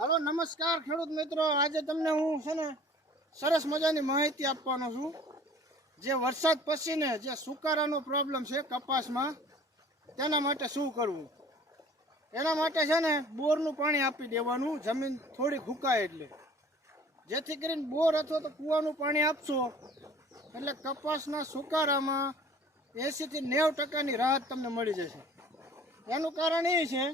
હાલો, નમસ્કાર ખેડૂત મિત્રો. આજે તમને હું છે ને સરસ મજાની માહિતી આપવાનો છું. જે વરસાદ પછીને જે સુકારાનો પ્રોબ્લેમ છે કપાસમાં, તેના માટે શું કરવું? એના માટે છે ને બોરનું પાણી આપી દેવાનું, જમીન થોડી ફૂકાય એટલે. જેથી કરીને બોર અથવા તો કૂવાનું પાણી આપશો, એટલે કપાસના સુકારામાં એંશીથી નેવું ટકાની રાહત તમને મળી જશે. એનું કારણ એ છે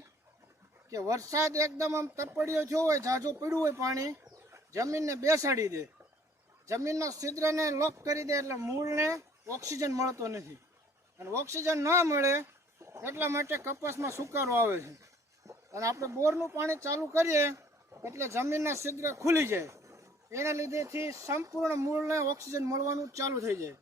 કે વરસાદ એકદમ આમ તરપડીયો જો હોય, ઝાઝો પડ્યું હોય પાણી, જમીનને બેસાડી દે. જમીનના છિદ્રને લોક કરી દે એટલે મૂળને ઓક્સિજન મળતો નથી. અને ઓક્સિજન ના મળે એટલા માટે કપાસમાં સુકારો આવે છે. અને આપણે બોરનું પાણી ચાલુ કરીએ એટલે જમીનના છિદ્ર ખુલી જાય. એના લીધેથી સંપૂર્ણ મૂળને ઓક્સિજન મળવાનું ચાલુ થઈ જાય.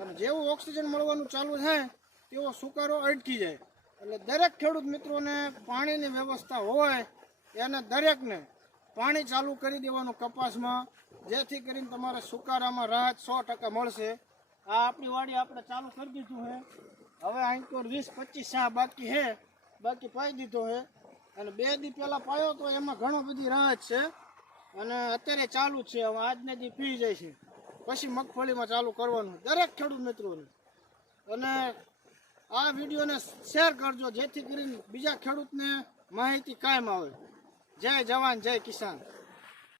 અને જેવું ઓક્સિજન મળવાનું ચાલુ થાય, તેવો સુકારો અટકી જાય. એટલે દરેક ખેડૂત મિત્રોને પાણીની વ્યવસ્થા હોય, એને દરેકને પાણી ચાલુ કરી દેવાનું કપાસમાં, જેથી કરીને તમારે સુકારામાં રાહત સો ટકા મળશે. આ આપણી વાડી આપણે ચાલુ કરી દીધું છે. હવે અહીં તો વીસ પચીસ શાહ બાકી છે. બાકી પાઈ દીધો છે. અને બે દી પહેલાં પાયો તો એમાં ઘણો બધી રાહત છે. અને અત્યારે ચાલુ છે. હવે આજને દી પી જાય છે. પછી મગફળીમાં ચાલુ કરવાનું. દરેક ખેડૂત મિત્રોને. અને આ વિડીયોને શેર કરજો, જેથી કરીને બીજા ખેડૂતને માહિતી કાયમ આવે. જય જવાન, જય કિસાન.